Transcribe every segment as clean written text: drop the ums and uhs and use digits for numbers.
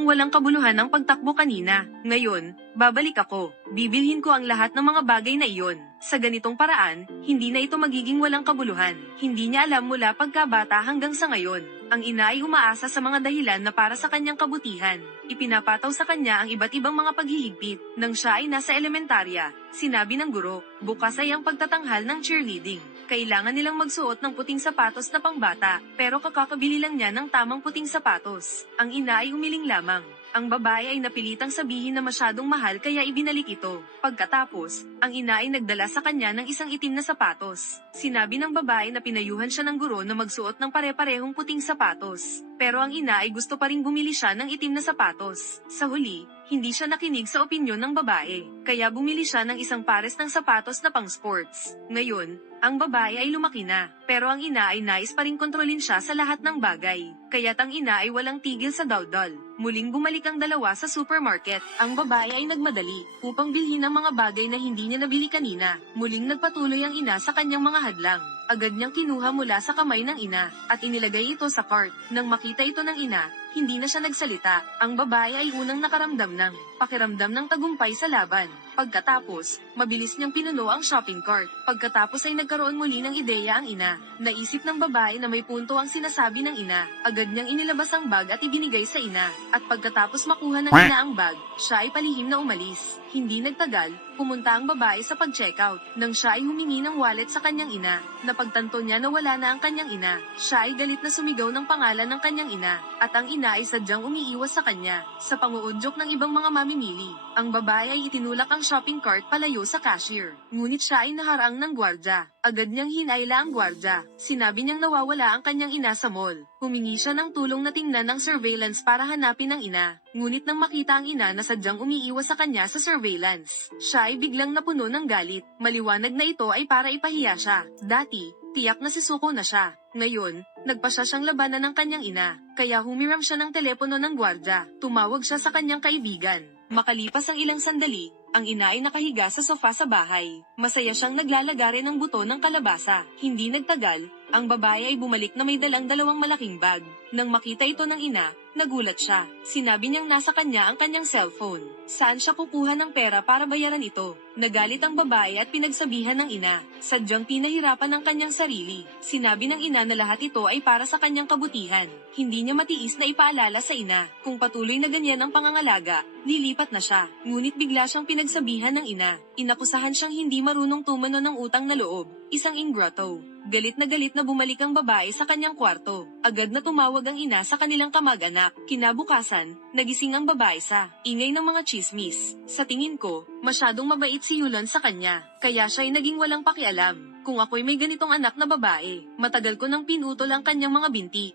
kung walang kabuluhan ang pagtakbo kanina. Ngayon, babalik ako. Bibilhin ko ang lahat ng mga bagay na iyon. Sa ganitong paraan, hindi na ito magiging walang kabuluhan. Hindi niya alam mula pagkabata hanggang sa ngayon. Ang ina ay umaasa sa mga dahilan na para sa kanyang kabutihan. Ipinapataw sa kanya ang iba't ibang mga paghihigpit. Nang siya ay nasa elementarya, sinabi ng guro, bukas ay ang pagtatanghal ng cheerleading. Kailangan nilang magsuot ng puting sapatos na pangbata, pero kakakabili lang niya ng tamang puting sapatos. Ang ina ay umiling lamang. Ang babae ay napilitang sabihin na masyadong mahal kaya ibinalik ito. Pagkatapos, ang ina ay nagdala sa kanya ng isang itim na sapatos. Sinabi ng babae na pinayuhan siya ng guro na magsuot ng pare-parehong puting sapatos. Pero ang ina ay gusto pa ring bumili siya ng itim na sapatos. Sa huli, hindi siya nakinig sa opinyon ng babae, kaya bumili siya ng isang pares ng sapatos na pang-sports. Ngayon, ang babae ay lumaki na, pero ang ina ay nais pa ring kontrolin siya sa lahat ng bagay. Kaya't ang ina ay walang tigil sa daldal. Muling bumalik ang dalawa sa supermarket. Ang babae ay nagmadali upang bilhin ang mga bagay na hindi niya nabili kanina. Muling nagpatuloy ang ina sa kanyang mga hadlang. Agad niyang kinuha mula sa kamay ng ina at inilagay ito sa cart. Nang makita ito ng ina, hindi na siya nagsalita. Ang babae ay unang nakaramdam ng pakiramdam ng tagumpay sa laban. Pagkatapos, mabilis niyang pinuno ang shopping cart. Pagkatapos ay nagkaroon muli ng ideya ang ina. Naisip ng babae na may punto ang sinasabi ng ina. Agad niyang inilabas ang bag at ibinigay sa ina. At pagkatapos makuha ng ina ang bag, siya ay palihim na umalis. Hindi nagtagal, pumunta ang babae sa pag-checkout. Nang siya ay humingi ng wallet sa kanyang ina, napagtanto niya na wala na ang kanyang ina. Siya ay galit na sumigaw ng pangalan ng kanyang ina, at ang ina ay sadyang umiiwas sa kanya. Sa panguudyok ng ibang mga mamimili, ang babae ay itinulak ang shopping cart palayo sa cashier. Ngunit siya ay naharang ng gwardya. Agad niyang hinayla ang gwardya. Sinabi niyang nawawala ang kanyang ina sa mall. Humingi siya ng tulong na tingnan ng surveillance para hanapin ang ina. Ngunit nang makita ang ina na sadyang umiiwas sa kanya sa surveillance, siya ay biglang napuno ng galit. Maliwanag na ito ay para ipahiya siya. Dati, tiyak na sisuko na siya. Ngayon, nagpasya siyang labanan ng kanyang ina. Kaya humiram siya ng telepono ng gwardya. Tumawag siya sa kanyang kaibigan. Makalipas ang ilang sandali, ang ina ay nakahiga sa sofa sa bahay. Masaya siyang naglalagare ng buto ng kalabasa. Hindi nagtagal, ang babae ay bumalik na may dalang dalawang malaking bag. Nang makita ito ng ina, nagulat siya. Sinabi niyang nasa kanya ang kanyang cellphone. Saan siya kukuha ng pera para bayaran ito? Nagalit ang babae at pinagsabihan ng ina. Sadyang pinahirapan ang kanyang sarili. Sinabi ng ina na lahat ito ay para sa kanyang kabutihan. Hindi niya matiis na ipaalala sa ina. Kung patuloy na ganyan ang pangangalaga, lilipat na siya. Ngunit bigla siyang pinagsabihan ng ina. Inakusahan siyang hindi marunong tumano ng utang na loob. Isang ingrato. Galit na bumalik ang babae sa kanyang kwarto. Agad na tumawag ang ina sa kanilang kamag-anak. Kinabukasan, nagising ang babae sa ingay ng mga chismis. Sa tingin ko, masyadong mabait si Yulan sa kanya, kaya siya ay naging walang pakialam. Kung ako'y may ganitong anak na babae, matagal ko nang pinutol ang kanyang mga binti.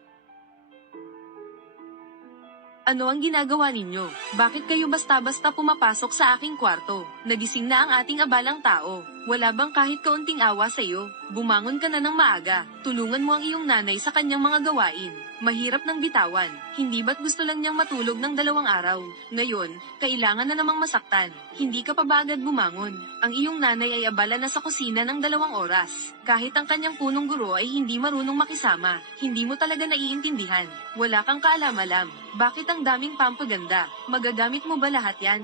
Ano ang ginagawa ninyo? Bakit kayo basta-basta pumapasok sa aking kwarto? Nagising na ang ating abalang tao. Wala bang kahit kaunting awa sa iyo? Bumangon ka na ng maaga. Tulungan mo ang iyong nanay sa kanyang mga gawain. Mahirap ng bitawan. Hindi ba't gusto lang niyang matulog ng 2 araw? Ngayon, kailangan na namang masaktan. Hindi ka pa ba agad bumangon? Ang iyong nanay ay abala na sa kusina ng 2 oras. Kahit ang kanyang punong guro ay hindi marunong makisama. Hindi mo talaga naiintindihan. Wala kang kaalam-alam. Bakit ang daming pampaganda? Magagamit mo ba lahat yan?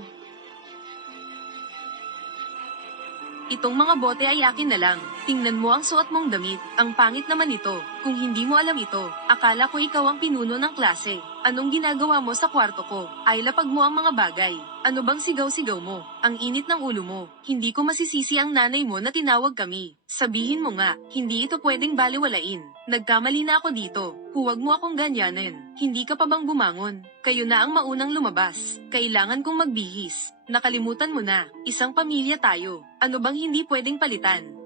Itong mga bote ay akin na lang. Tingnan mo ang suot mong damit. Ang pangit naman ito. Kung hindi mo alam ito, akala ko ikaw ang pinuno ng klase. Anong ginagawa mo sa kwarto ko? Ay lapag mo ang mga bagay. Ano bang sigaw-sigaw mo? Ang init ng ulo mo. Hindi ko masisisi ang nanay mo na tinawag kami. Sabihin mo nga, hindi ito pwedeng baliwalain. Nagkamali na ako dito. Huwag mo akong ganyanin. Hindi ka pa bang bumangon? Kayo na ang maunang lumabas. Kailangan kong magbihis. Nakalimutan mo na, isang pamilya tayo. Ano bang hindi pwedeng palitan?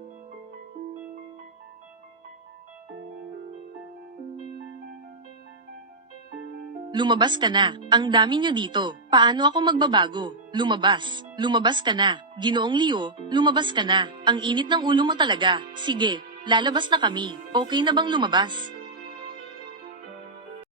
Lumabas ka na. Ang dami nyo dito. Paano ako magbabago? Lumabas. Lumabas ka na. Ginoong Leo, lumabas ka na. Ang init ng ulo mo talaga. Sige, lalabas na kami. Okay na bang lumabas?